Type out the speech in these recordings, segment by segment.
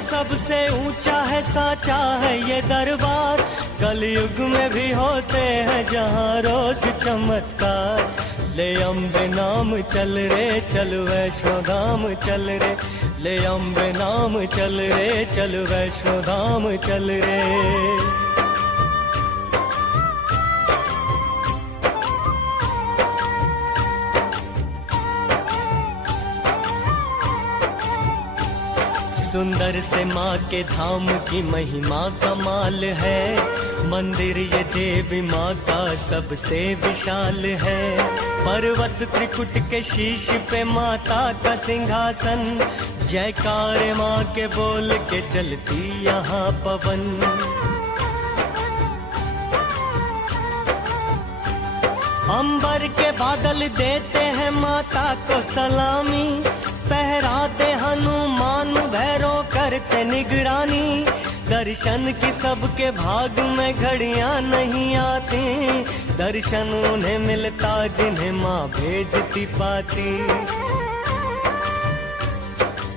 है सबसे ऊंचा है साचा है ये दरबार। कलयुग में भी होते हैं जहाँ रोज चमत्कार। ले अम्बे नाम चल रे चल वैष्णो धाम चल रे, ले अम्बे नाम चल रे चल वैष्णो धाम चल रे। सुंदर से माँ के धाम की महिमा कमाल है। मंदिर ये देवी माँ का सबसे विशाल है। पर्वत त्रिकुट के शीश पे माता का सिंहासन। जयकार माँ के बोल के चलती यहाँ पवन। अंबर के बादल देते हैं माता को सलामी। पहराते हनुमान भैरव करते निगरानी। दर्शन की सबके भाग में घड़ियां नहीं आती। दर्शन उन्हें मिलता जिन्हें माँ भेजती पाती।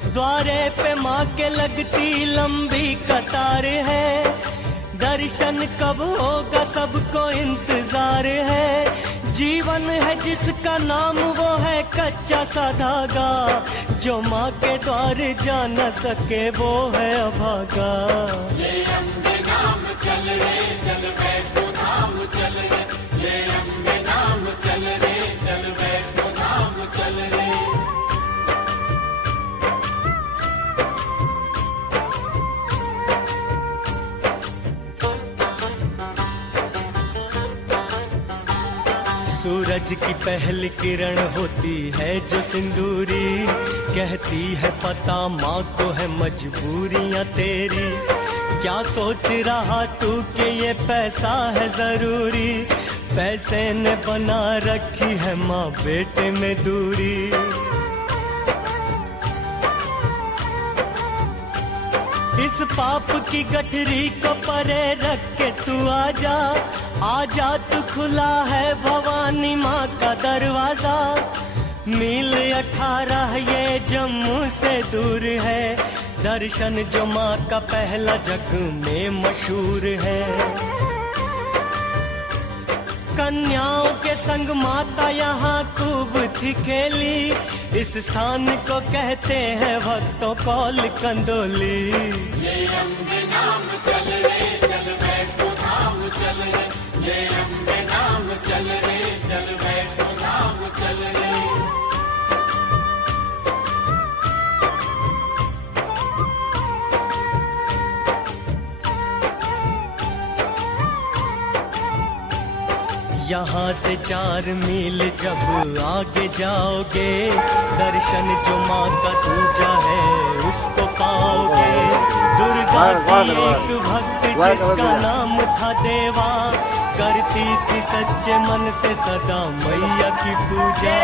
द्वारे पे माँ के लगती लंबी कतार है। दर्शन कब होगा सबको इंतजार है। जीवन है जिसका नाम वो है कच्चा सा धागा। जो माँ के द्वार जा न सके वो है अभागा। ले अम्बे नाम चल रे चल वैष्णो धाम चल रे, ले अम्बे नाम चल रे चल वैष्णो धाम चल रे। सूरज की पहली किरण होती है जो सिंदूरी। कहती है पता माँ को है मजबूरियाँ तेरी। क्या सोच रहा तू कि ये पैसा है जरूरी। पैसे ने बना रखी है माँ बेटे में दूरी। इस पाप की गठरी को परे रख के तू आजा। आजा तू खुला है भवानी माँ का दरवाजा। मील 18 ये जम्मू से दूर है। दर्शन जो माँ का पहला जग में मशहूर है। कन्याओं के संग माता यहाँ खूब थी खेली। इस स्थान को कहते हैं भक्तों कौल कंदोली। ले अम्बे नाम चल रे चल वैष्णो धाम चल रे, ले अम्बे नाम चल रे चल वैष्णो धाम चल रे। यहाँ से 4 मील जब आगे जाओगे। दर्शन जो माँ का दूजा है उसको पाओगे। दुर्गा की एक भक्त जिसका नाम था देवा। करती थी सच्चे मन से सदा मैया की पूजा।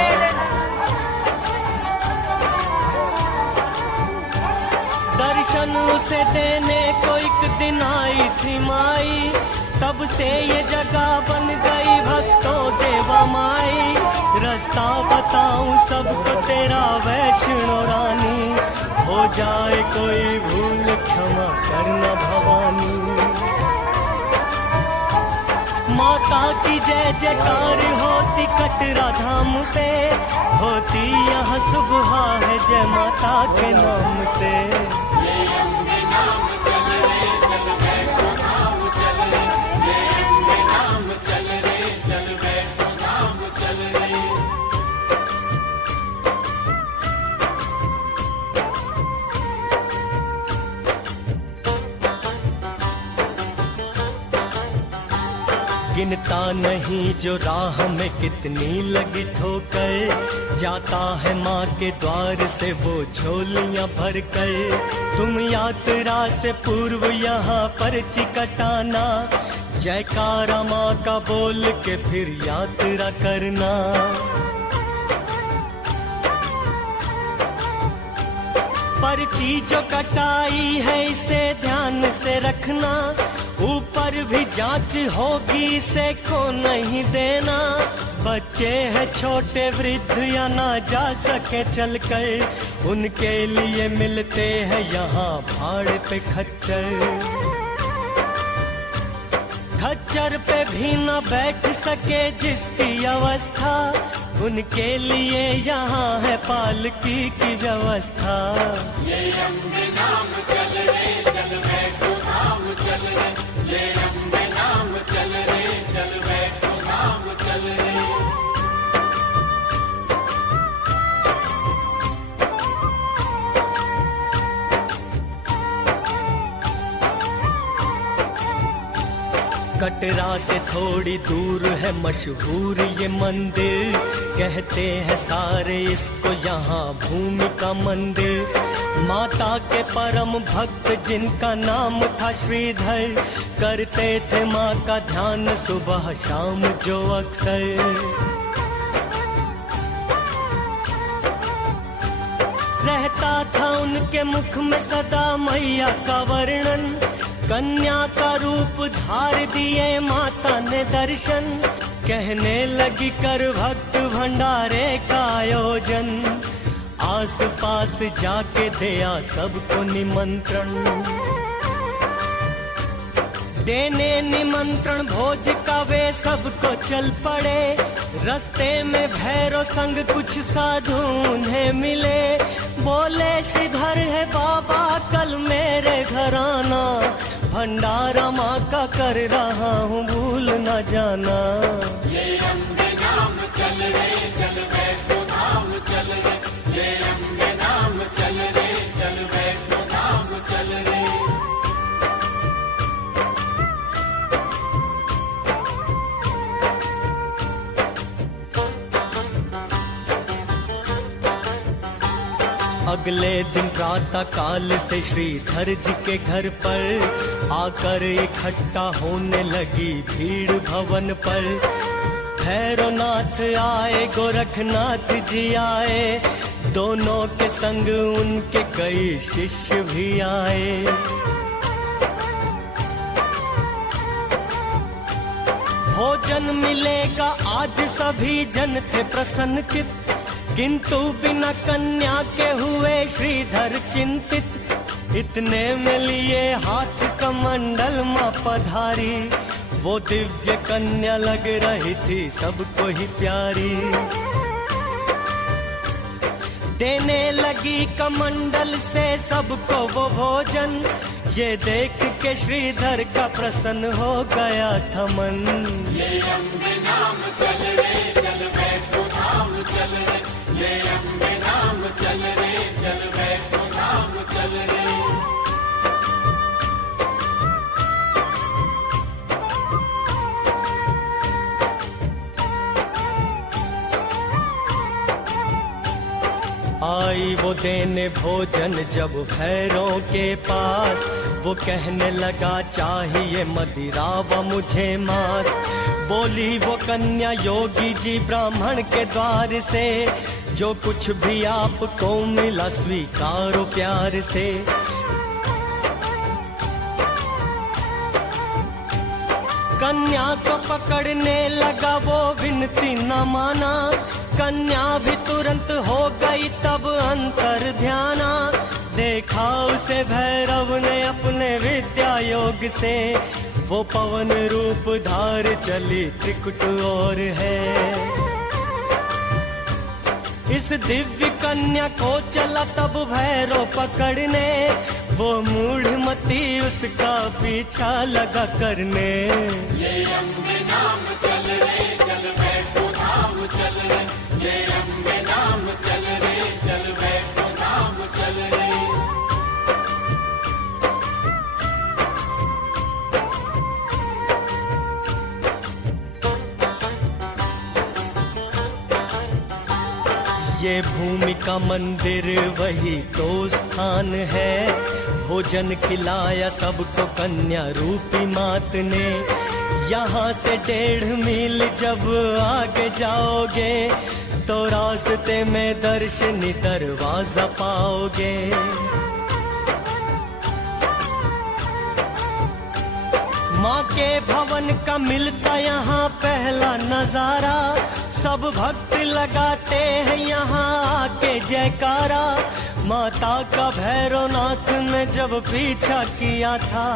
दर्शन उसे देने को एक दिन आई थी माई। तब से ये जगह बन गई भक्तों देवा माई। रास्ता बताऊं सबको तेरा वैष्णो रानी। हो जाए कोई भूल क्षमा करना भवानी। माता की जय जयकार होती कटरा धाम पे। होती यहाँ सुबह है जय माता के नाम से। ले अम्बे नाम चल रे चल वैष्णो धाम चल रे, ले अम्बे नाम चल रे चल वैष्णो धाम चल रे। गिनता नहीं जो राह में कितनी लगी ठोकर। जाता है माँ के द्वार से वो झोलियाँ भर कर। तुम यात्रा से पूर्व यहाँ पर्ची कटाना। जयकारा माँ का बोल के फिर यात्रा करना। पर्ची जो कटाई है इसे ध्यान से रखना। ऊपर भी जांच होगी इसे खो नहीं देना। बच्चे हैं छोटे वृद्ध या ना जा सके चलकर, उनके लिए मिलते हैं यहाँ भाड़े पे खच्चर। खच्चर पे भी न बैठ सके जिसकी अवस्था, उनके लिए यहाँ है पालकी की व्यवस्था। ले अम्बे नाम चल रे चल वैष्णो धाम चल रे, ले अम्बे नाम चल रे चल वैष्णो धाम चल रे। कटरा से थोड़ी दूर है मशहूर ये मंदिर, कहते हैं सारे इसको यहाँ भूमिका मंदिर। माता के परम भक्त जिनका नाम था श्रीधर, करते थे माँ का ध्यान सुबह शाम जो अक्सर। रहता था उनके मुख में सदा मैया का वर्णन, कन्या का रूप धार दिए माता ने दर्शन। कहने लगी कर भक्त भंडारे का आयोजन, आस पास जाके दिया सबको निमंत्रण। देने निमंत्रण भोज का वे सबको चल पड़े, रस्ते में भैरव संग कुछ साधु उन्हें मिले। बोले श्रीधर है बाबा कल मेरे घर आना, भंडारा माँ का कर रहा हूँ भूल न जाना। ले अम्बे नाम चल रे चल वैष्णो धाम चल रे, ले अम्बे नाम चल रे चल वैष्णो धाम चल रे। अगले दिन प्रातः काल से श्रीधर जी के घर पर आकर इकट्ठा होने लगी भीड़ भवन पर। भैरवनाथ आए गोरखनाथ जी आए, दोनों के संग उनके कई शिष्य भी आए। भोजन मिलेगा आज सभी जन थे प्रसन्न चित्त, किंतु बिना कन्या के हुए श्रीधर चिंतित। इतने में लिए हाथ कमंडल माँ पधारी, वो दिव्य कन्या लग रही थी सबको ही प्यारी। देने लगी कमंडल से सबको वो भोजन, ये देख के श्रीधर का प्रसन्न हो गया था मन। ले अम्बे नाम चल रे चल वैष्णो धाम चल रे, ले अम्बे नाम चल रे चल वैष्णो धाम चल रे। आई वो देने भोजन जब भैरव के पास, वो कहने लगा चाहिए मदिरा व मुझे मांस। बोली वो कन्या योगी जी ब्राह्मण के द्वार से, जो कुछ भी आपको मिला स्वीकारो प्यार से। कन्या को पकड़ने लगा वो विनती न माना, कन्या भी तुरंत हो गई तब अंतर ध्याना। देखा उसे भैरव ने अपने विद्या योग से, वो पवन रूप धार चली त्रिकुट और है। इस दिव्य कन्या को चला तब भैरव पकड़ने, वो मूढ़मती उसका पीछा लगा करने। ले अम्बे नाम चल रे चल वैष्णो धाम चल रे, ले अम्बे नाम चल रे चल वैष्णो धाम चल रे। ये भूमि का मंदिर वही तो स्थान है, भोजन खिलाया सबको कन्या रूपी मात ने। यहाँ से 1.5 मील जब आगे जाओगे, तो रास्ते में दर्शनी दरवाजा पाओगे। माँ के भवन का मिलता यहाँ पहला नजारा, सब भक्त लगाते हैं यहाँ आके जयकारा। माता का भैरवनाथ ने जब पीछा किया था,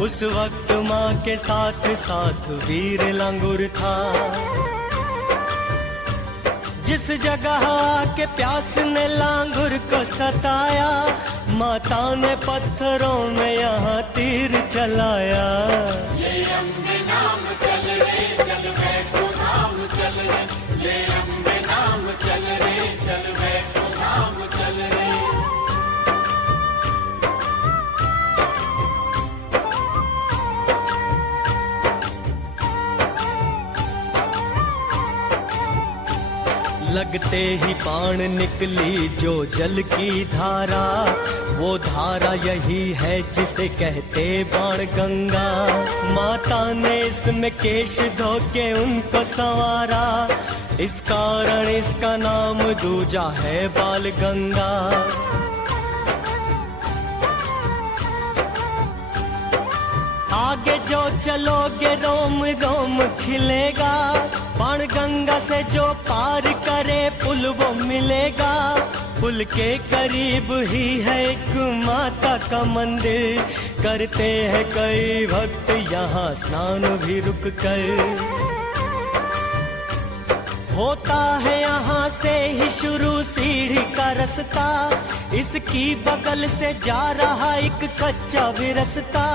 उस वक्त माँ के साथ साथ वीर लांगुर था। जिस जगह आके प्यास ने लांगुर को सताया, माता ने पत्थरों में यहाँ तीर चलाया। ले अम्बे नाम चल रे चल वैष्णो धाम चल रे, ले अम्बे नाम चल रे चल वैष्णो धाम चल रे। लगते ही बाण निकली जो जल की धारा, वो धारा यही है जिसे कहते बाण गंगा। माता ने इसमें केश धो के उनको संवारा, इस कारण इसका नाम दूजा है बाल गंगा। आगे जो चलोगे रोम रोम खिलेगा, बाण गंगा से जो पार करे पुल वो मिलेगा। पुल के करीब ही है एक माता का मंदिर, करते हैं कई भक्त यहाँ स्नान भी रुक कर। होता है यहाँ से ही शुरू सीढ़ी का रास्ता, इसकी बगल से जा रहा एक कच्चा भी रास्ता।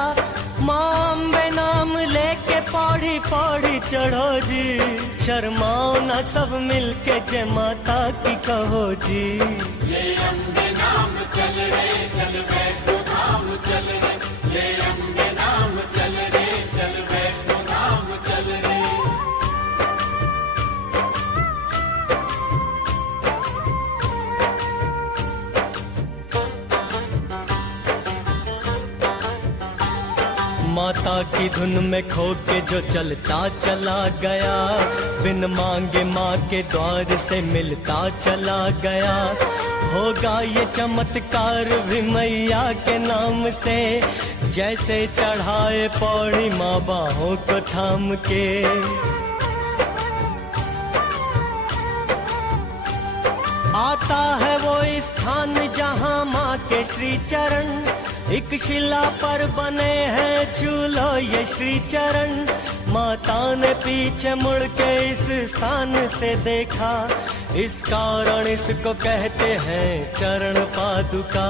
माँ अम्बे नाम लेके पौड़ी पौड़ी चढ़ो जी, शर्माओ न सब मिलके जय माता की कहो जी। ले अम्बे नाम चल रे चल वैष्णो धाम चल रे, ले अम्बे नाम चल रे चल वैष्णो धाम चल रे। माता की धुन में खो के जो चलता चला गया, बिन मांगे माँ के द्वार से मिलता चला गया। होगा ये चमत्कार भी मैया के नाम से, जैसे चढ़ाए पौड़ी माँ बाहों को थाम के। आता है वो स्थान जहाँ माँ के श्री चरण, एक शिला पर बने हैं छू लो ये श्री चरण। माता ने पीछे मुड़ के इस स्थान से देखा, इस कारण इसको कहते हैं चरण पादुका।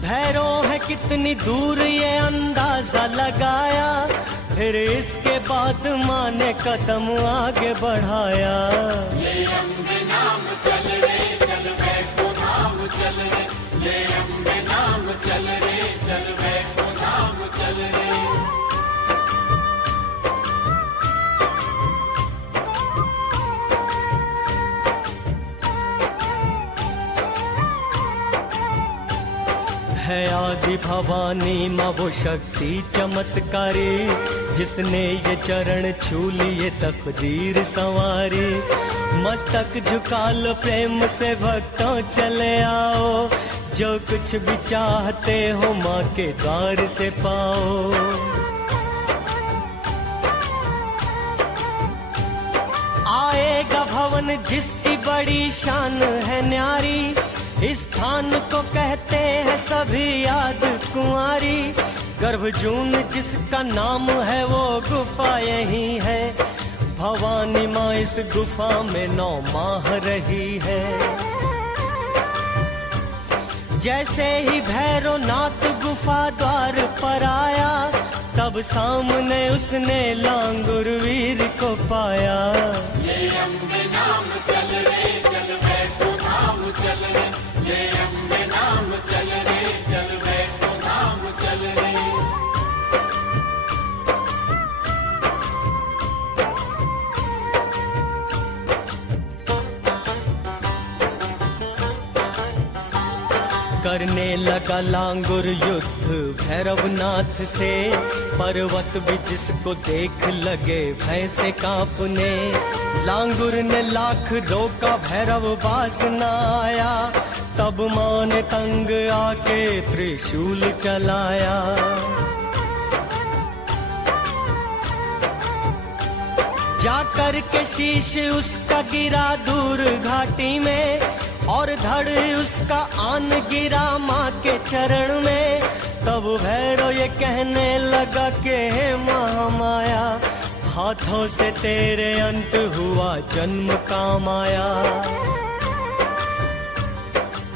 भैरव है कितनी दूर ये अंदाजा लगाया, फिर इसके बाद माँ ने कदम आगे बढ़ाया। ले अम्बे नाम चल रे चल वैष्णो धाम चल रे, ले अम्बे नाम चल रे चल वैष्णो धाम चल रे। है आदि भवानी माँ वो शक्ति चमत्कारी, जिसने ये चरण छू लिए तकदीर संवारी। मस्तक झुका लो प्रेम से भक्तों चले आओ, जो कुछ भी चाहते हो माँ के द्वार से पाओ। आएगा भवन जिसकी बड़ी शान है न्यारी, इस स्थान को कहते हैं सभी याद कुंवारी। गर्भजून जिसका नाम है वो गुफा यही है, भवानी माँ इस गुफा में 9 माह रही है। जैसे ही भैरवनाथ गुफा द्वार पर आया, तब सामने उसने लांगुर वीर को पाया। ले अम्बे नाम चल रे चल वैष्णो धाम चल रे, ले अम्बे नाम चल रे चल वैष्णो धाम चल रे। करने लगा लांगुर युद्ध भैरवनाथ से, पर्वत भी जिसको देख लगे भय से कांपने। लांगुर ने लाख रोका भैरव बास न आया, तब माँ ने तंग आके त्रिशूल चलाया। जाकर के शीश उसका गिरा दूर घाटी में, और धड़ उसका आन गिरा माँ के चरण में। तब भैरव ये कहने लगा कि हे महामाया, हाथों से तेरे अंत हुआ जन्म का माया।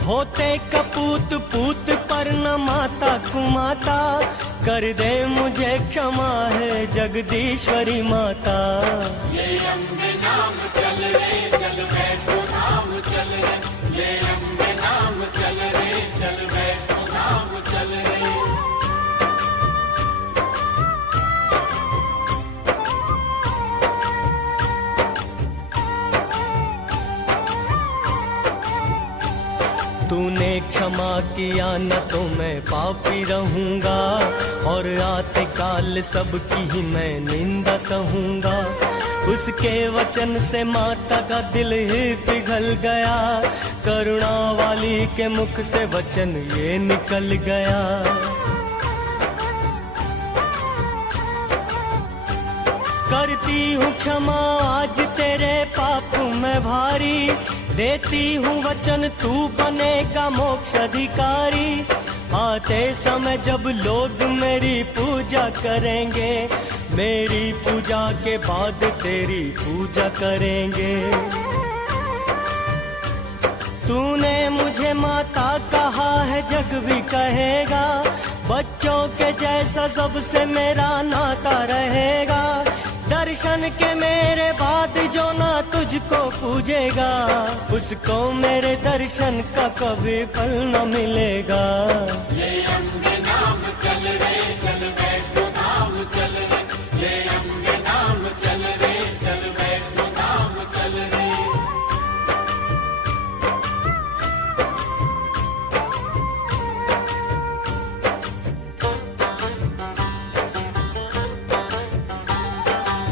होते कपूत पूत पर न माता कुमाता, कर दे मुझे क्षमा है जगदीश्वरी माता। ले अम्बे नाम चल रे चल वैष्णो धाम चल रे, ले अम्बे नाम चल रे चल वैष्णो धाम चल रे। तूने क्षमा किया न तो मैं पापी रहूंगा, और आते काल सबकी ही मैं निंदा सहूंगा। उसके वचन से माता का दिल ही पिघल गया, करुणा वाली के मुख से वचन ये निकल गया। करती हूँ क्षमा आज तेरे पाप में भारी, देती हूँ वचन तू बनेगा मोक्ष अधिकारी। आते समय जब लोग मेरी पूजा करेंगे, मेरी पूजा के बाद तेरी पूजा करेंगे। तूने मुझे माता कहा है जग भी कहेगा, बच्चों के जैसा सबसे मेरा नाता रहेगा। दर्शन के मेरे बाद जो ना तुझको पूजेगा, उसको मेरे दर्शन का कभी फल न मिलेगा। ले अम्बे नाम चल रे चल वैष्णो धाम चल रे, ले अम्बे नाम चल रे चल वैष्णो धाम चल रे।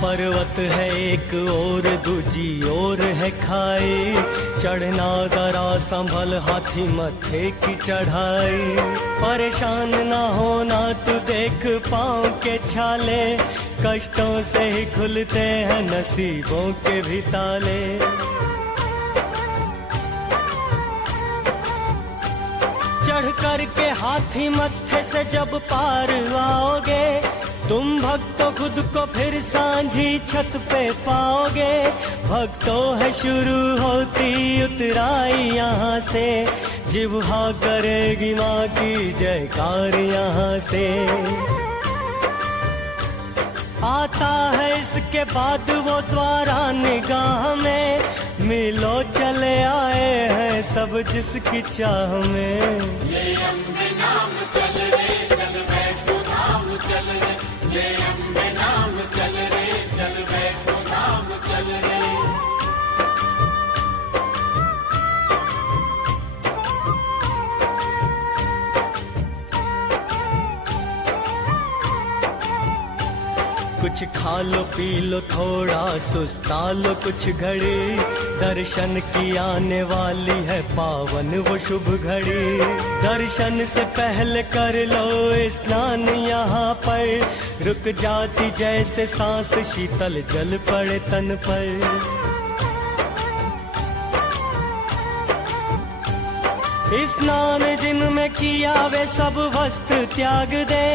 पर्वत है एक और दूजी और है खाई, चढ़ना जरा संभल हाथी मत्थे की चढ़ाई। परेशान ना होना तू देख पाँव के छाले, कष्टों से ही खुलते हैं नसीबों के भी ताले। चढ़ कर के हाथी मत्थे से जब पार आओगे, तुम भक्तों खुद को फिर सांझी छत पे पाओगे। भक्तों है शुरू होती उतराई यहाँ से, जिह्वा करेगी माँ की जयकार यहाँ से। आता है इसके बाद वो द्वारा निगाह में, मिलो चले आए हैं सब जिसकी चाह में। ले अम्बे नाम चल रे चल वैष्णो धाम चल रे, ले अम्बे नाम चल रे चल वैष्णो धाम चल रे। कुछ खा लो पी लो थोड़ा सुस्ता लो कुछ घड़ी, दर्शन की आने वाली है पावन वो शुभ घड़ी। दर्शन से पहले कर लो स्नान यहाँ पर, रुक जाती जैसे सांस शीतल जल पड़े तन पर। स्नान जिनमें किया वे सब वस्त्र त्याग दे,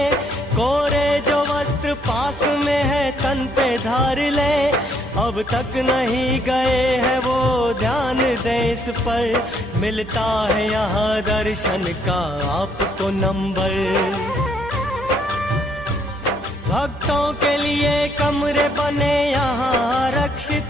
कोरे जो वस्त्र पास में है तन पे धार ले। अब तक नहीं गए हैं वो ध्यान दे इस पर, मिलता है यहाँ दर्शन का आपको नंबर। भक्तों के लिए कमरे बने यहाँ आरक्षित,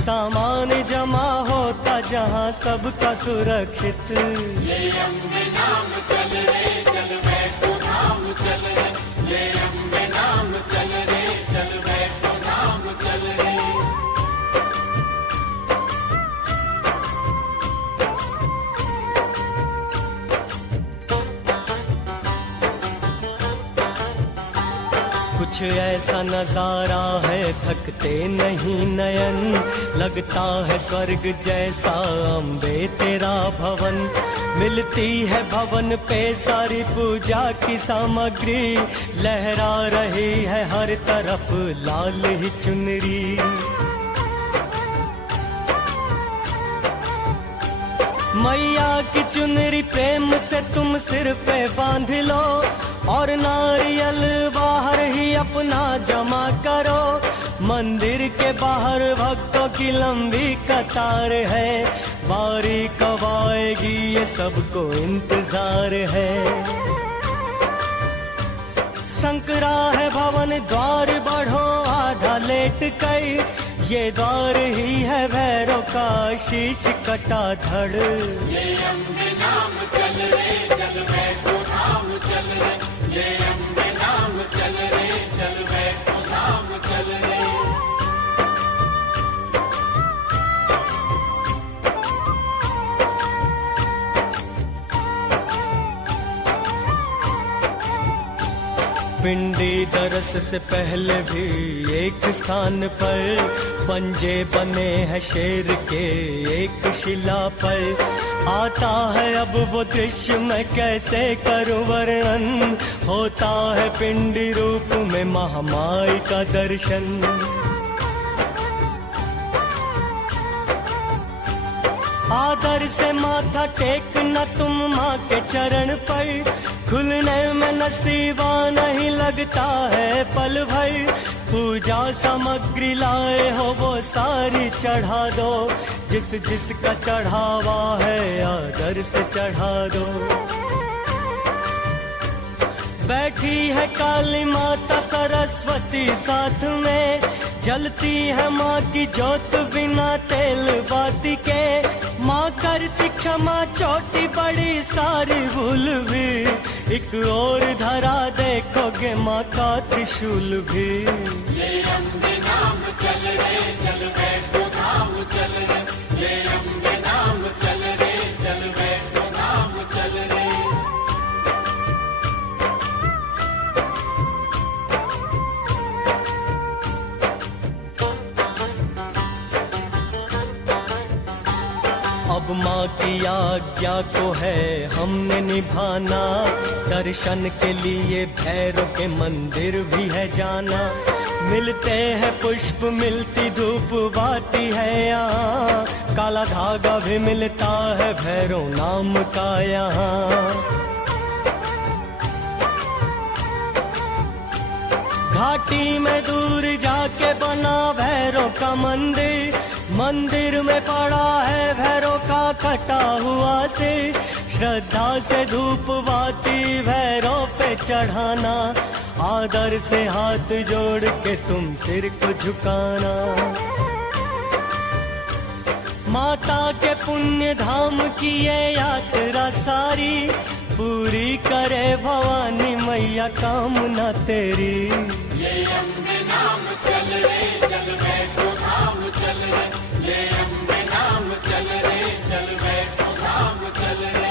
सामान जमा होता जहाँ सबका सुरक्षित। ले अम्बे नाम चल रे चल वैष्णो धाम चल रे, ले अम्बे नाम चल रे चल वैष्णो धाम चल रे। कुछ ऐसा नजारा है थकते नहीं नयन, लगता है स्वर्ग जैसा अम्बे तेरा भवन। मिलती है भवन पे सारी पूजा की सामग्री, लहरा रही है हर तरफ लाल ही चुनरी। मैया की चुनरी प्रेम से तुम सिर पे बांध लो और नारियल बाहर ही अपना जमा करो। मंदिर के बाहर भक्तों की लंबी कतार है, बारी कब आएगी ये सबको इंतजार है। संकरा है भवन द्वार बढ़ो आधा लेट कर, ये द्वार ही है भैरव का शीश कटा धड़। ले अम्बे नाम चल रे चल वैष्णो धाम चल रे, ले अम्बे नाम चल रे चल वैष्णो धाम चल रे। पिंडी दरस से पहले भी एक स्थान पर पंजे बने हैं शेर के एक शिला पर। आता है अब वो दृश्य मैं कैसे करूं वर्णन, होता है पिंडी रूप में महामाई का दर्शन। आदर से माथा टेकना तुम माँ के चरण पर, खुलने में नसीबा नहीं लगता है पल भर। पूजा सामग्री लाए हो वो सारी चढ़ा दो, जिस जिसका चढ़ावा है आदर से चढ़ा दो। बैठी है काली माता सरस्वती साथ में, जलती है माँ की जोत बिना तेल बाती के। माँ करती क्षमा छोटी बड़ी सारी भूल भी, एक और धरा देखोगे माँ का त्रिशूल भी। ले अम्बे नाम चल रे चल वैष्णो धाम चल रे, ले अम्बे नाम चल रे चल वैष्णो धाम चल रे। अब माँ की आज्ञा को है हमने निभाना, दर्शन के लिए भैरव के मंदिर भी है जाना। मिलते हैं पुष्प मिलती धूप बाती है यहाँ, काला धागा भी मिलता है भैरव नाम का यहाँ। घाटी में दूर जाके बना भैरव का मंदिर, मंदिर में पड़ा है भैरव का कटा हुआ सिर। श्रद्धा से धूप बाती भैरव पे चढ़ाना, आदर से हाथ जोड़ के तुम सिर को झुकाना। माता के पुण्य धाम की ये यात्रा सारी, पूरी करे भवानी मैया कामना तेरी। ले अम्बे नाम चल रे चल वैष्णो धाम चल रे, ले अम्बे नाम चल रे चल वैष्णो धाम चल रे।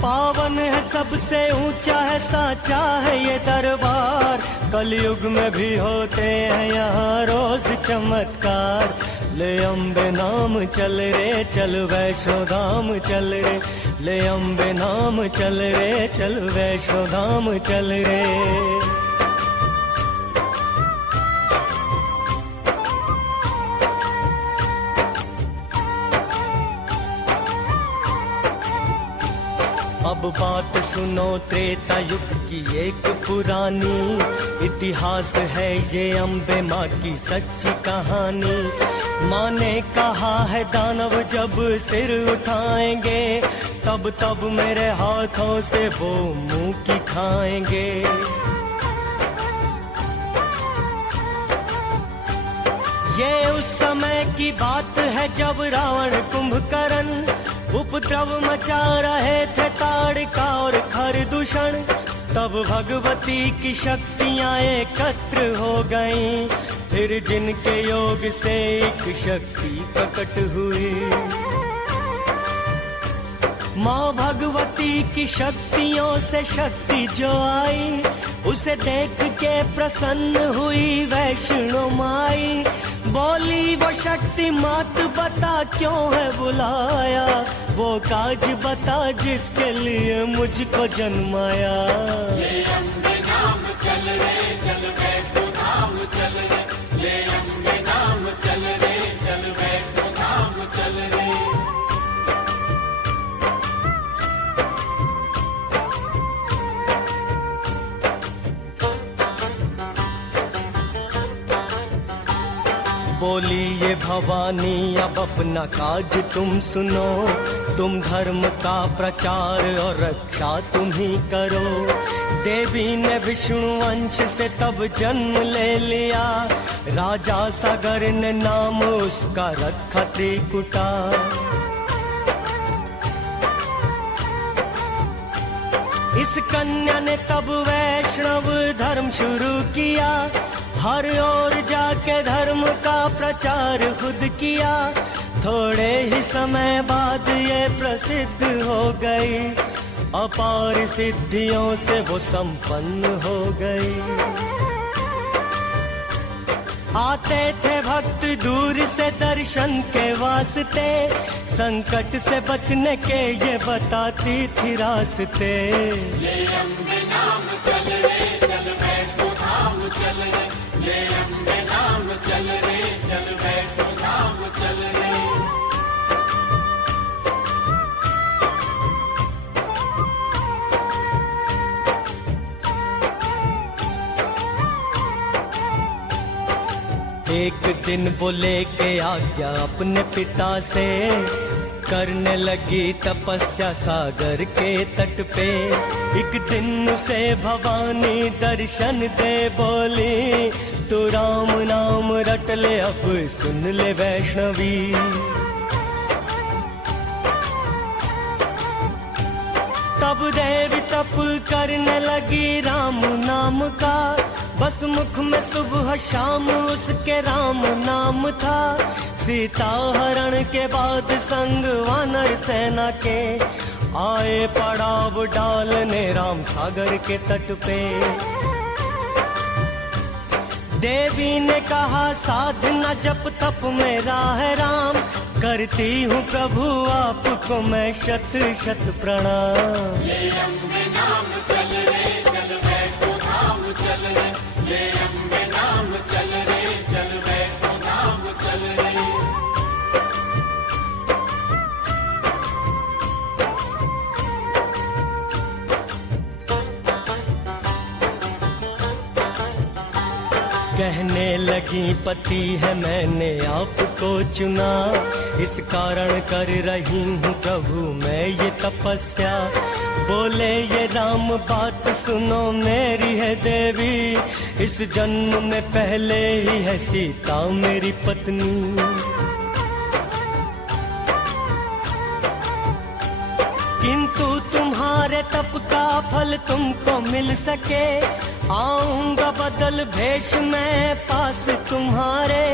पावन है सबसे ऊंचा है साचा है ये दरबार, कलयुग में भी होते हैं यहाँ रोज चमत्कार। ले अम्बे नाम चल रे चल वैष्णो धाम चल रे, ले अम्बे नाम चल रे चल वैष्णो धाम चल रे। अब बात सुनो त्रेता युग की एक पुरानी, इतिहास है ये अम्बे माँ की सच्ची कहानी। माँ ने कहा है दानव जब सिर उठाएंगे, तब तब मेरे हाथों से वो मुंह की खाएंगे। ये उस समय की बात है जब रावण कुंभकर्ण उपद्रव मचा रहे थे ताड़का और खरदूषण। तब भगवती की शक्तियां एकत्र हो गईं, फिर जिनके योग से एक शक्ति प्रकट हुई। माँ भगवती की शक्तियों से शक्ति जो आई, उसे देख के प्रसन्न हुई वैष्णो माई। बोली वो शक्ति मात बता क्यों है बुलाया, वो काज बता जिसके लिए मुझको जन्माया। ले अम्बे नाम चल रे चल वैष्णो धाम चल रे, ले अम्बे नाम चल रे चल वैष्णो धाम चल रे। बोली ये भवानी अब अपना काज तुम सुनो, तुम धर्म का प्रचार और रक्षा तुम ही करो। देवी ने विष्णु वंश से तब जन्म ले लिया, राजा सागर ने नाम उसका रखा त्रिकुटा। इस कन्या ने तब वैष्णव धर्म शुरू किया, हर ओर जाके धर्म का प्रचार खुद किया। थोड़े ही समय बाद ये प्रसिद्ध हो गई, अपार सिद्धियों से वो संपन्न हो गई। आते थे भक्त दूर से दर्शन के वास्ते, संकट से बचने के ये बताती थी रास्ते। ले अम्बे नाम चल रे चल वैष्णो धाम चल रे, ले अम्बे नाम चल रे चल वैष्णो धाम चल रे। एक दिन वो लेके आज्ञा अपने पिता से, करने लगी तपस्या सागर के तट पे। एक दिन उसे भवानी दर्शन दे बोली, तू राम नाम रट ले अब सुन ले वैष्णवी। तब देवी तप करने लगी राम नाम का, बस मुख में सुबह शाम उसके राम नाम था। सीता हरण के बाद संग वानर सेना के, आए पड़ाव डालने राम सागर के तट पे। देवी ने कहा साधना जप तप मेरा है राम, करती हूँ प्रभु आपको मैं शत शत प्रणाम। ले अम्बे नाम चल रे चल वैष्णो धाम चल रे, ले अम्बे नाम चल रे चल वैष्णो धाम चल रे। कहने लगी पति है मैंने आपको चुना, इस कारण कर रही हूँ प्रभु मैं ये तपस्या। बोले ये राम बात सुनो मेरी है देवी, इस जन्म में पहले ही है सीता मेरी पत्नी। किंतु तुम्हारे तप का फल तुमको मिल सके, आऊंगा बदल भेष में पास तुम्हारे।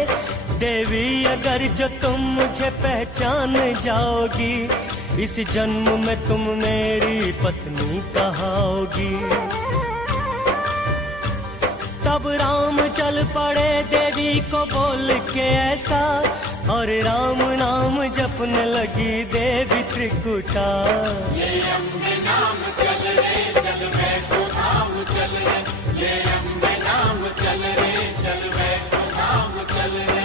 देवी अगर जो तुम मुझे पहचान जाओगी, इस जन्म में तुम मेरी पत्नी कहाओगी। तब राम चल पड़े देवी को बोल के ऐसा, और राम नाम जपने लगी देवी त्रिकुटा। ले अम्बे नाम चल रे चल वैष्णो धाम चल रे, ले अम्बे नाम चल रे चल वैष्णो धाम चल रे।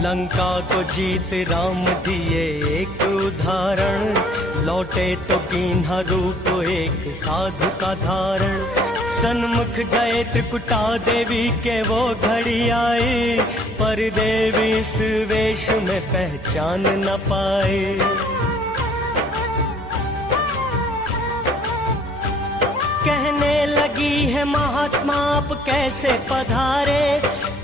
लंका को जीत राम दिए एक उदाहरण, लौटे तो कीन्हा रूप एक साधु का धारण। सन्मुख गए त्रिकुटा देवी के वो घड़ी आई, पर देवी इस वेश में पहचान न पाए। कहने लगी है महात्मा आप कैसे पधारे,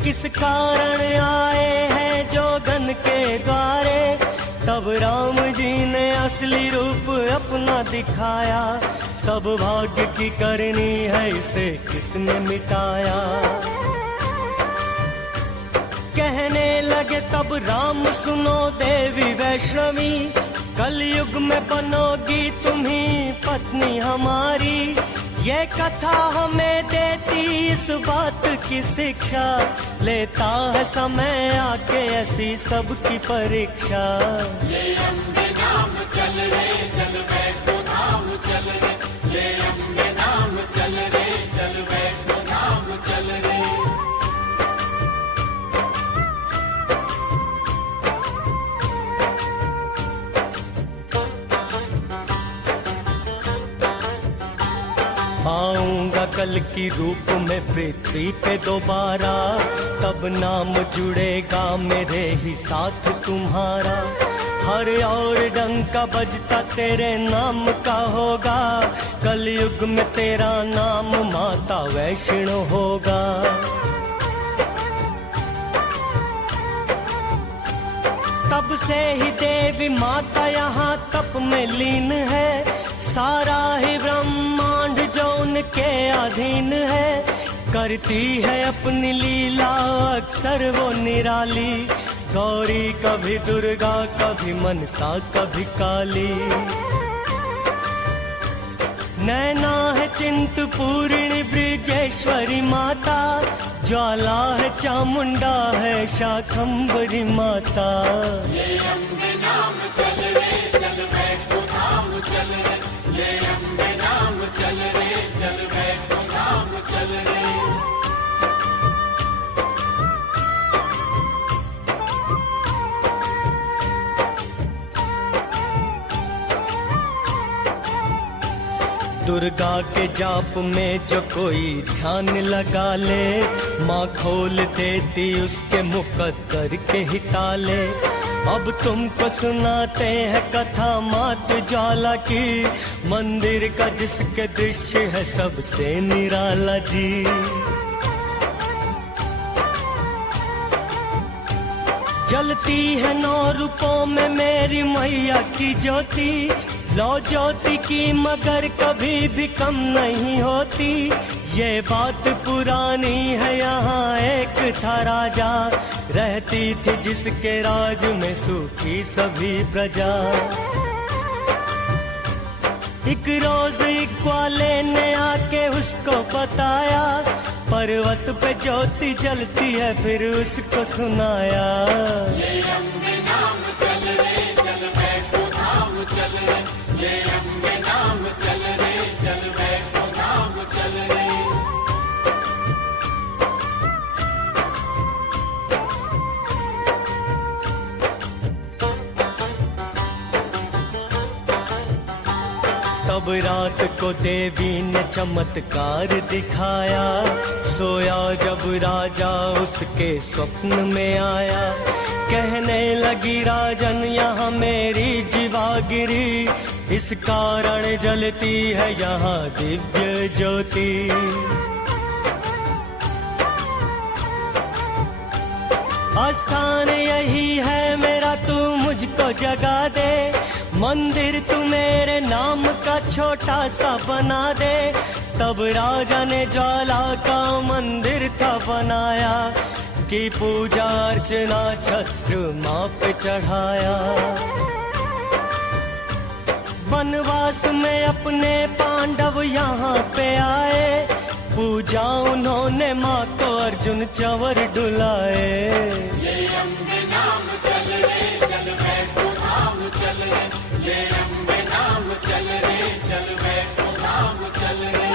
किस कारण आए हैं जोगन के द्वारे। तब राम जी ने असली रूप अपना दिखाया, सब भाग्य की करनी है इसे किसने मिटाया। कहने लगे तब राम सुनो देवी वैष्णवी, कलयुग में बनोगी तुम्ही पत्नी हमारी। ये कथा हमें देती इस बात की शिक्षा, लेता है समय आके ऐसी सबकी परीक्षा। ले अम्बे नाम चल रे चल वैष्णो धाम चल रे, ले अम्बे नाम चल रे चल वैष्णो धाम चल रे। आऊंगा कल की रूप में पृथ्वी पे दोबारा, तब नाम जुड़ेगा मेरे ही साथ तुम्हारा। हर और डंका बजता तेरे नाम का होगा, कलयुग में तेरा नाम माता वैष्णो होगा। तब से ही देवी माता यहाँ तप में लीन है, सारा ही ब्रह्मांड जो उनके अधीन है। करती है अपनी लीला अक्सर वो निराली, गौरी कभी दुर्गा कभी मनसा कभी काली। नैना है चिंतपूर्णी ब्रजेश्वरी माता, ज्वाला है चामुंडा है शाकंभरी माता। ले अम्बे नाम चल रे चल वैष्णो धाम चल रे, ले अम्बे नाम चल रे चल वैष्णो धाम चल रे। दुर्गा के जाप में जो कोई ध्यान लगा ले, माँ खोल देती उसके मुकद्दर के ही ताले। अब तुमको सुनाते हैं कथा मात ज्वाला की, मंदिर का जिसके दृश्य है सबसे निराला जी। जलती है 9 रूपों में मेरी मैया की ज्योति, लो ज्योति की मगर कभी भी कम नहीं होती। ये बात पुरानी है यहाँ एक था राजा, रहती थी जिसके राज में सुखी सभी प्रजा। एक रोज इक्वाले ने आके उसको बताया, पर्वत पे ज्योति जलती है फिर उसको सुनाया। ले अम्बे नाम चल रे चल वैष्णो धाम चल रे, ले अम्बे नाम चल रे चल वैष्णो धाम चल रे। तब रात को देवी ने चमत्कार दिखाया, सोया जब राजा उसके स्वप्न में आया। कहने लगी राजन यहाँ मेरी जीवा गिरी, इस कारण जलती है यहाँ दिव्य ज्योति। स्थान यही है मेरा, तू मुझको जगा दे। मंदिर तू मेरे नाम का छोटा सा बना दे। तब राजा ने ज्वाला का मंदिर था बनाया, की पूजा अर्चना छत्र माँ पे चढ़ाया। वनवास में अपने पांडव यहाँ पे आए, पूजा उन्होंने माँ को अर्जुन चंवर डुलाए। ले अम्बे नाम चल रे चल वैष्णो धाम चल रे, ले अम्बे नाम चल रे चल वैष्णो धाम चल रे।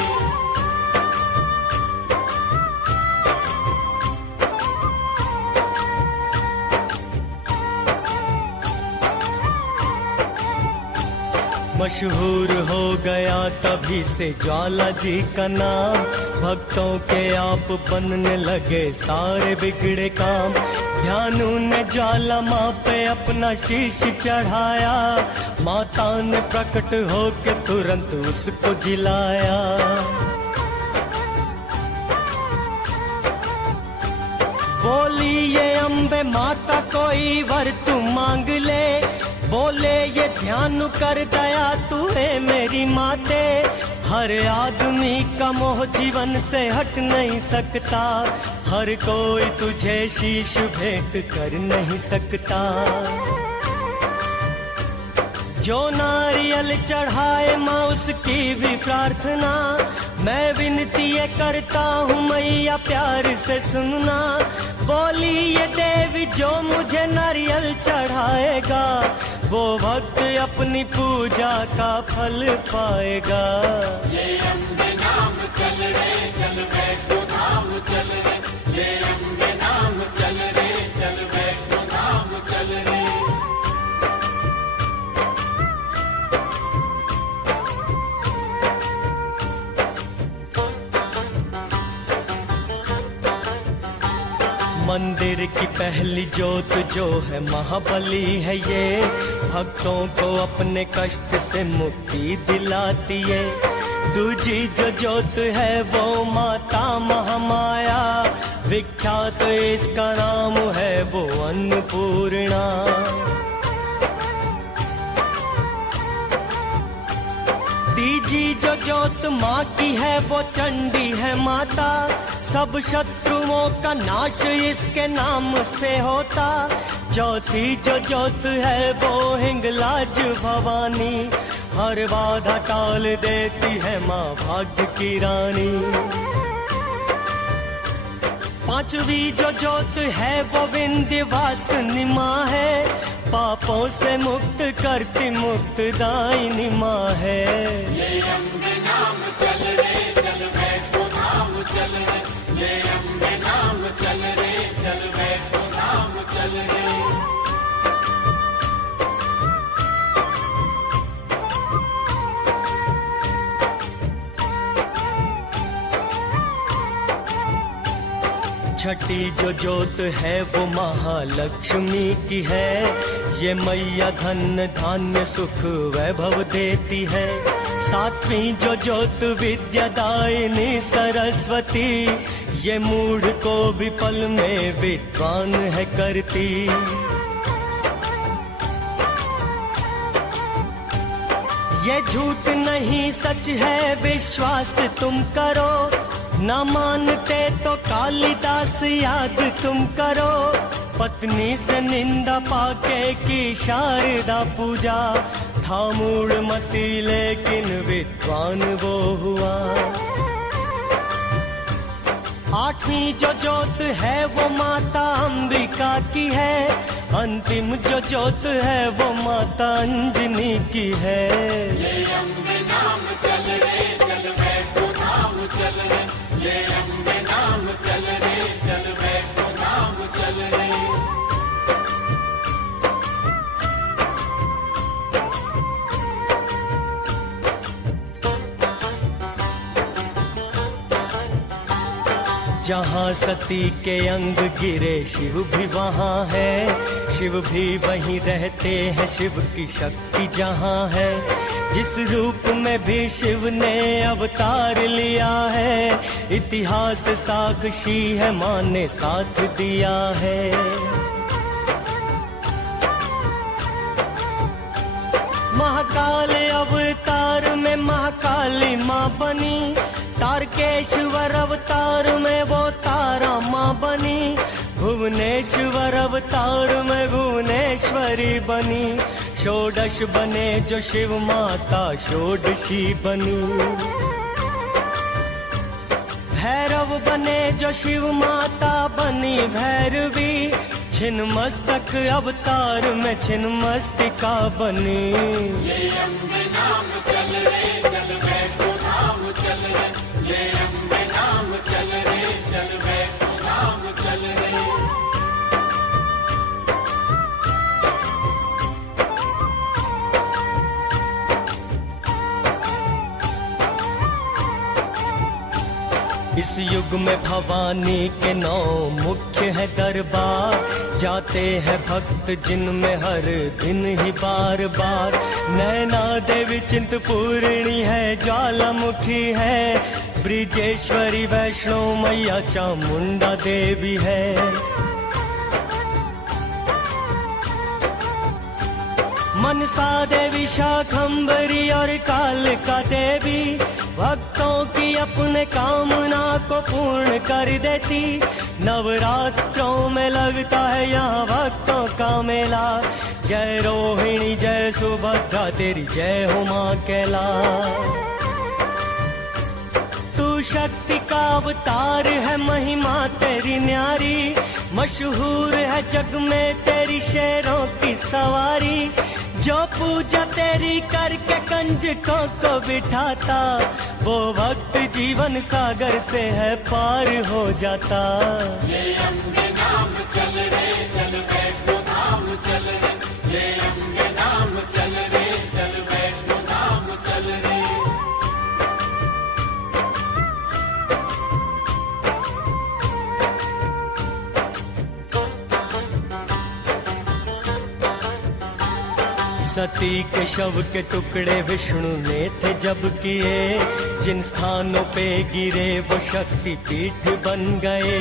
मशहूर हो गया तभी से ज्वाला जी का नाम, भक्तों के आप बनने लगे सारे बिगड़े काम। ध्यानु ने ज्वाला माँ पे अपना शीश चढ़ाया, माता ने प्रकट होके तुरंत उसको जिलाया। बोली ये अम्बे माता कोई वर तू मांग ले, बोले ये ध्यान कर दया तू है मेरी माते। हर आदमी का मोह जीवन से हट नहीं सकता, हर कोई तुझे शीश भेंट कर नहीं सकता। जो नारियल चढ़ाए माँ उसकी भी प्रार्थना, मैं विनती ये करता हूँ मैया प्यार से सुनना। बोली ये देवी जो मुझे नारियल चढ़ाएगा, वो भक्त अपनी पूजा का फल पाएगा। ले अम्बे नाम चल रे चल वैष्णो धाम चल रे, ले अम्बे नाम चल रे चल वैष्णो धाम चल रे। मंदिर की पहली जोत जो है महाबली है ये, भक्तों को अपने कष्ट से मुक्ति दिलाती है। दूजी जो जोत है वो माता महामाया, विख्यात इसका नाम है वो अन्नपूर्णा। तीजी जो जोत माँ की है वो चंडी है माता, सब शत्रुओं का नाश इसके नाम से होता। चौथी जो जोत है वो हिंगलाज भवानी, हर बाधा टाल देती है माँ भाग्य की रानी। पांचवी जो जोत है वो विंध्यवासिनी माँ है, पापों से मुक्त करती मुक्तदायिनी माँ है। ले अम्बे नाम चल रे चल वैष्णो धाम चल रे, ले अम्बे नाम चल रे चल वैष्णो धाम चल रे। छठी जो जोत है वो महालक्ष्मी की है, ये मैया धन धान्य सुख वैभव देती है। सातवीं जो जोत विद्यादायिनी सरस्वती, ये मूढ़ को भी पल में विद्वान है करती। ये झूठ नहीं सच है विश्वास तुम करो, न मानते तो कालिदास याद तुम करो। पत्नी से निंदा पाके की शारदा पूजा, था मूढ़ मती लेकिन विद्वान वो हुआ। आठवीं जो जोत है वो माता अंबिका की है, अंतिम जो जोत है वो माता अंजनी की है। ले अम्बे नाम चल रे चल वैष्णो धाम चल रे, ले अम्बे नाम चल रे चल वैष्णो धाम चल रे। जहाँ सती के अंग गिरे शिव भी वहाँ है, शिव भी वहीं रहते हैं, शिव की शक्ति जहाँ है। जिस रूप में भी शिव ने अवतार लिया है, इतिहास साक्षी है माँ ने साथ दिया है। महाकाल अवतार में महाकाली माँ बनी, तारकेश्वर अवतार में वो तारा माँ बनी, भुवनेश्वर अवतार में भुवनेश्वरी बनी। षोडश बने जो शिव माता षोडशी बनी, भैरव बने जो शिव माता बनी भैरवी, छिन्नमस्तक अवतार में छिन्नमस्तिका बनी। ले अम्बे नाम चल रे चल वैष्णो धाम चल रे, ले अम्बे नाम चल रे चल वैष्णो धाम चल रे। इस युग में भवानी के 9 मुख्य है दरबार, जाते हैं भक्त जिनमें हर दिन ही बार बार। नैना देवी चिंतपूर्णी है, ज्वालामुखी है, ब्रिजेश्वरी वैष्णो मैया चामुंडा देवी है। मनसा देवी शाकंभरी और कालिका देवी, भक्तों की अपने कामना को पूर्ण कर देती। नवरात्रों में लगता है यहाँ भक्तों का मेला, जय रोहिणी जय सुभद्रा तेरी जय हो माँ कैलाश। तू शक्ति का अवतार है महिमा तेरी न्यारी, मशहूर है जग में तेरी शेरों की सवारी। जो पूजा तेरी करके कंजकों को बिठाता, वो भक्त जीवन सागर से है पार हो जाता। ले अम्बे नाम चल रे चल वैष्णो धाम चल रे, ले अम्बे नाम चल रे चल वैष्णो धाम चल रे। सती के शव के टुकड़े विष्णु ने थे जब किए, जिन स्थानों पे गिरे वो शक्ति पीठ बन गए।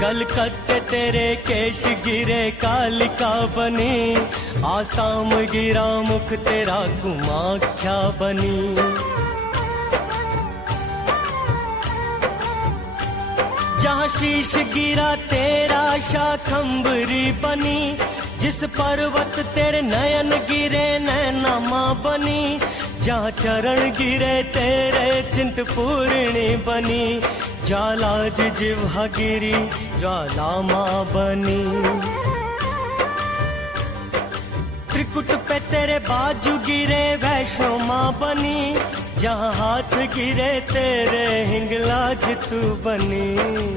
गलकत्ते तेरे केश गिरे कालिका बनी, आसाम गिरा मुख तेरा कुमाख्या बनी। जहाँ शीश गिरा तेरा शाखंभरी बनी, जिस पर्वत तेरे नयन गिरे नैना माँ बनी। जहाँ चरण गिरे तेरे चिंतपूर्णी बनी, ज्वाला जिह्वा गिरी ज्वाला माँ बनी। त्रिकुट पे तेरे बाजू गिरे वैष्णो माँ बनी, जहाँ हाथ गिरे तेरे हिंगलाज तू बनी।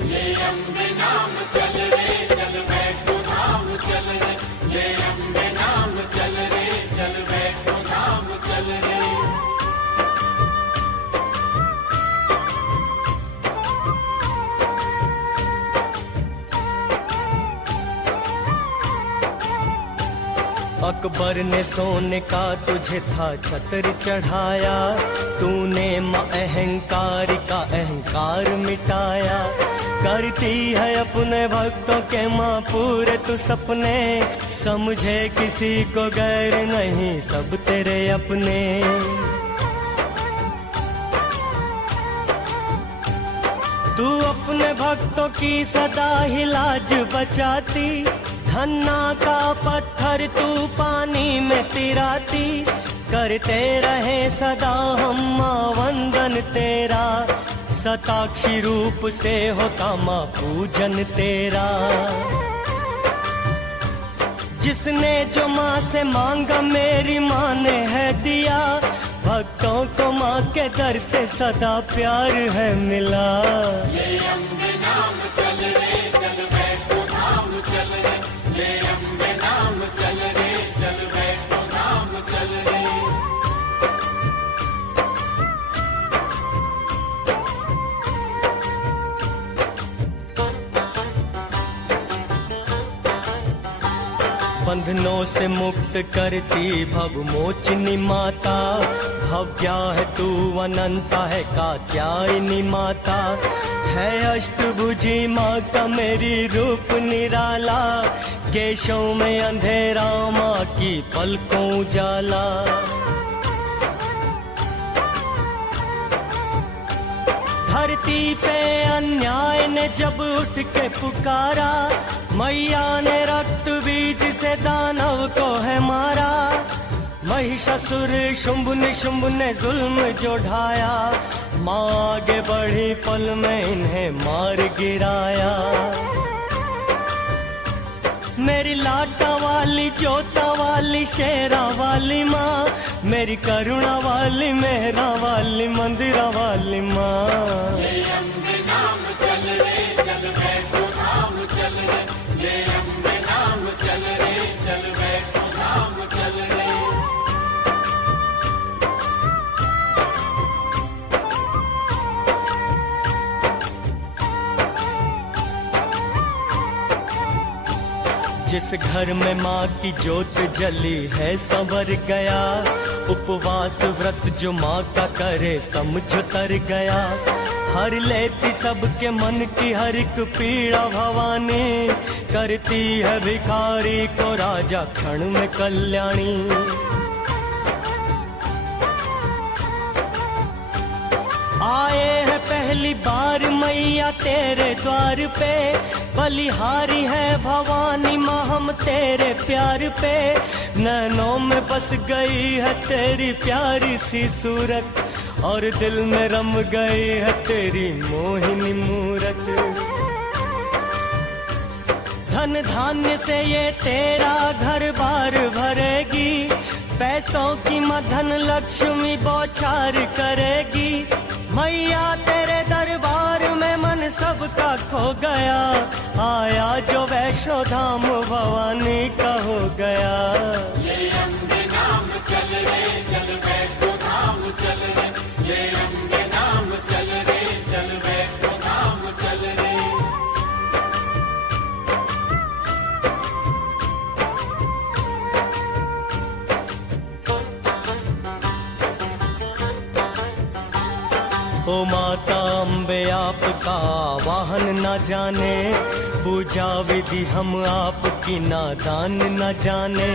ले अम्बे नाम चल रे चल वैष्णो धाम चल रे, ले अम्बे नाम चल रे चल वैष्णो धाम चल रे। अकबर ने सोने का तुझे था छत्र चढ़ाया, तूने माँ अहंकार का अहंकार मिटाया। करती है अपने भक्तों के माँ पूरे तू सपने, समझे किसी को गैर नहीं सब तेरे अपने। तू अपने भक्तों की सदा ही लाज बचाती, धन्ना का पत्थर तू पानी में तिराती। करते रहे सदा हम माँ वंदन तेरा, सताक्षी रूप से होता माँ पूजन तेरा। जिसने जो माँ से मांगा मेरी माँ ने है दिया, भक्तों को माँ के दर से सदा प्यार है मिला। ले अम्बे नाम चल रे चल वैष्णो धाम चल रे, ले अम्बे नाम चल रे चल वैष्णो धाम चल रे। बंधनों से मुक्त करती भव मोचनी माता, भव्या है तू अनंता है कात्यायनी माता। है अष्टभुजी माँ का मेरी रूप निराला, केशों में अंधेरा माँ की पलकों उजाला। धरती पे अन्याय ने जब उठ के पुकारा, मैया ने रक्त बीज से दानव को है मारा। महिषासुर शुंभ निशुंभ ने जुल्म जो ढाया, माँ आगे बढ़ी पल में इन्हें मार गिराया। मेरी लाटा वाली जोता वाली शेरा वाली माँ, मेरी करुणा वाली मेहरा वाली मंदिरा वाली माँ। ले अम्बे नाम चल रे चल वैष्णो धाम चल रे, ले अम्बे नाम चल रे चल वैष्णो धाम चल रे। जिस घर में माँ की ज्योत जली है संवर गया, उपवास व्रत जो माँ का करे समझ तर गया। हर लेती सबके मन की हर एक पीड़ा भवानी, करती है भिखारी को राजा क्षण में कल्याणी। आए हैं पहले पहली बार मैया तेरे द्वार पे, बलिहारी है भवानी माँ हम तेरे प्यार पे। नैनों में बस गई है तेरी प्यारी सी सूरत, और दिल में रम गई है तेरी मोहिनी मूरत। धन धान्य से ये तेरा घर बार भरेगी, पैसों की मधन लक्ष्मी बौछार करेगी। मैया तेरे दरबार में मन सबका खो गया, आया जो वैष्णो धाम भवानी का हो गया। ले अम्बे नाम चल रे चल वैष्णो धाम चल रे, ले अम्बे नाम चल रे चल वैष्णो धाम चल रे। ओ माता अम्बे आपका वाहन न जाने, पूजा विधि हम आपकी नादान न जाने।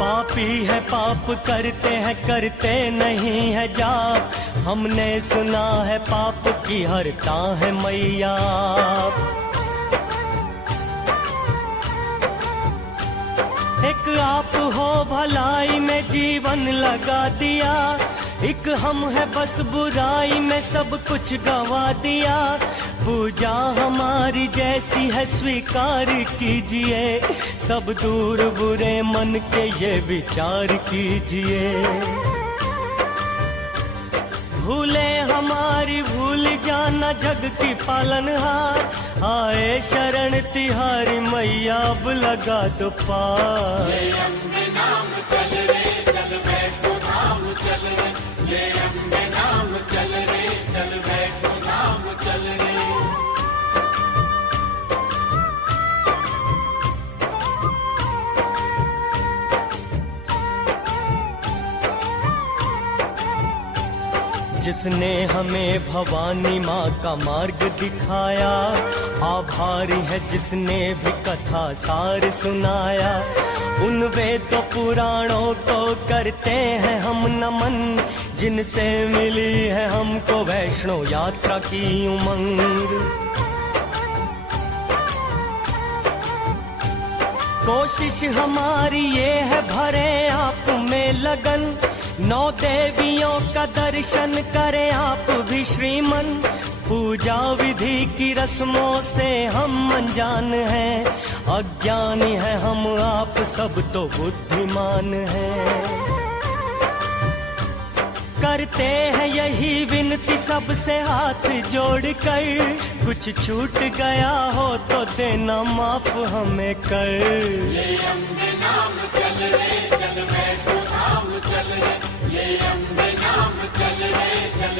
पापी है पाप करते हैं करते नहीं है जाप, हमने सुना है पाप की हरता है मैया आप। एक आप हो भलाई में जीवन लगा दिया, एक हम है बस बुराई में सब कुछ गवा दिया। पूजा हमारी जैसी है स्वीकार कीजिए, सब दूर बुरे मन के ये विचार कीजिए। भूले हमारी भूल जाना जग की पालनहार, आए शरण तिहारी मैया अब लगा दो पार। ले अम्बे नाम चल रे चल वैष्णो धाम चल रे, ले अम्बे नाम चल रे चल वैष्णो धाम चल रे। जिसने हमें भवानी माँ का मार्ग दिखाया, आभारी है जिसने भी कथा सार सुनाया। उन वेद पुराणों को करते हैं हम नमन, जिनसे मिली है हमको वैष्णो यात्रा की उमंग। कोशिश हमारी ये है भरे आप में लगन, 9 देवियों का दर्शन करें आप भी श्रीमन। पूजा विधि की रस्मों से हम अनजान हैं, अज्ञानी है हम आप सब तो बुद्धिमान हैं। करते हैं यही विनती सबसे हाथ जोड़कर, कुछ छूट गया हो तो देना माफ हमें कर। ले अम्बे नाम चल रे चल वैष्णो धाम चल रे, ले अम्बे नाम चल रे चल